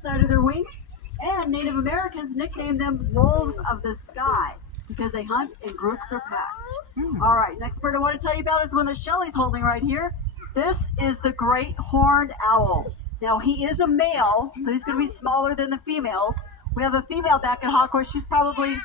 side of their wing. And Native Americans nicknamed them wolves of the sky because they hunt in groups or packs. All right, next bird I want to tell you about is one that Shelly's holding right here. This is the great horned owl. Now he is a male, so he's going to be smaller than the females. We have a female back at Hawkhorse. She's probably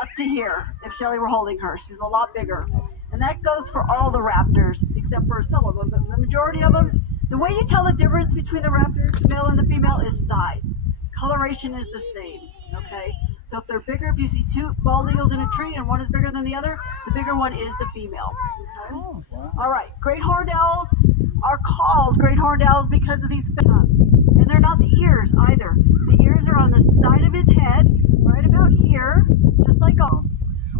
up to here if Shelly were holding her. She's a lot bigger. And that goes for all the raptors, except for some of them. But the majority of them, the way you tell the difference between the raptors, the male and the female, is size. Coloration is the same, okay? So if they're bigger, if you see two bald eagles in a tree and one is bigger than the other, the bigger one is the female. Okay? Oh, wow. All right, great horned owls are called great horned owls because of these tufts. And they're not the ears either. The ears are on the side of his head, right about here, just like all.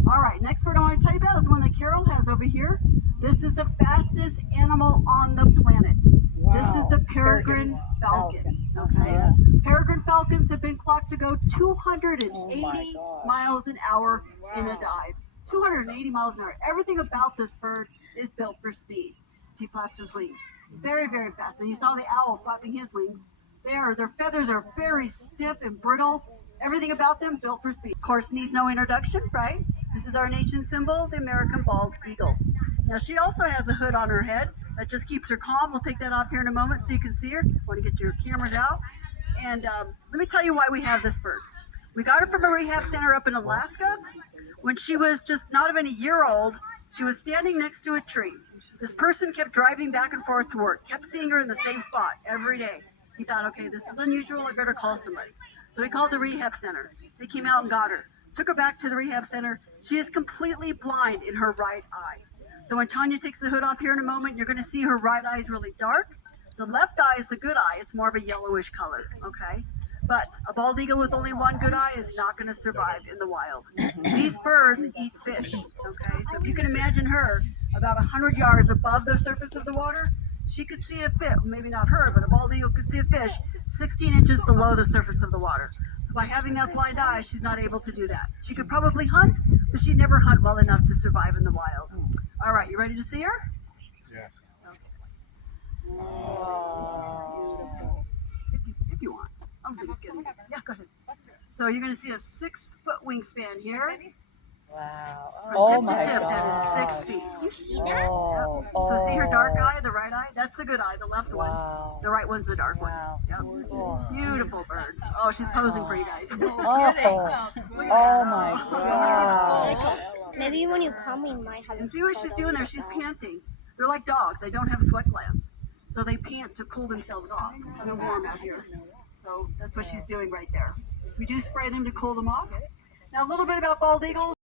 All right, next bird I want to tell you about is one that Carol has over here. This is the fastest animal on the planet. Wow. This is the peregrine falcon. Okay, yeah. Peregrine falcons have been clocked to go 280 miles an hour in a dive. 280 miles an hour. Everything about this bird is built for speed. He flaps his wings. Very, very fast. And you saw the owl flapping his wings. Their feathers are very stiff and brittle. Everything about them built for speed. Of course, needs no introduction, right? This is our nation symbol, the American bald eagle. Now, she also has a hood on her head that just keeps her calm. We'll take that off here in a moment so you can see her. I want to get your cameras out. And let me tell you why we have this bird. We got her from a rehab center up in Alaska. When she was just not even a year old, she was standing next to a tree. This person kept driving back and forth to work, kept seeing her in the same spot every day. He thought, okay, this is unusual, I better call somebody. So he called the rehab center. They came out and got her, took her back to the rehab center. She is completely blind in her right eye. So when Tanya takes the hood off here in a moment, you're going to see her right eye is really dark. The left eye is the good eye. It's more of a yellowish color, okay? But a bald eagle with only one good eye is not going to survive in the wild. These birds eat fish, okay? So if you can imagine her about 100 yards above the surface of the water, she could see a fish, maybe not her, but a bald eagle could see a fish 16 inches below the surface of the water. So by having that blind eye, she's not able to do that. She could probably hunt, but she'd never hunt well enough to survive in the wild. All right, you ready to see her? Yes. Okay. If you want. I don't think it's getting. Yeah, go ahead. So you're going to see a 6-foot wingspan here. Wow. Oh my God. That is 6 feet. You see that? Oh, So see her dark eye, the right eye? That's the good eye, the left wow. one. The right one's the dark Wow. one. Yep. Beautiful bird. Oh, she's posing for you guys. Oh my God. Maybe when you come, we might have. And see what she's doing there? She's panting. They're like dogs. They don't have sweat glands. So they pant to cool themselves off. It's kind of warm out here. So that's what she's doing right there. We do spray them to cool them off. Now a little bit about bald eagles.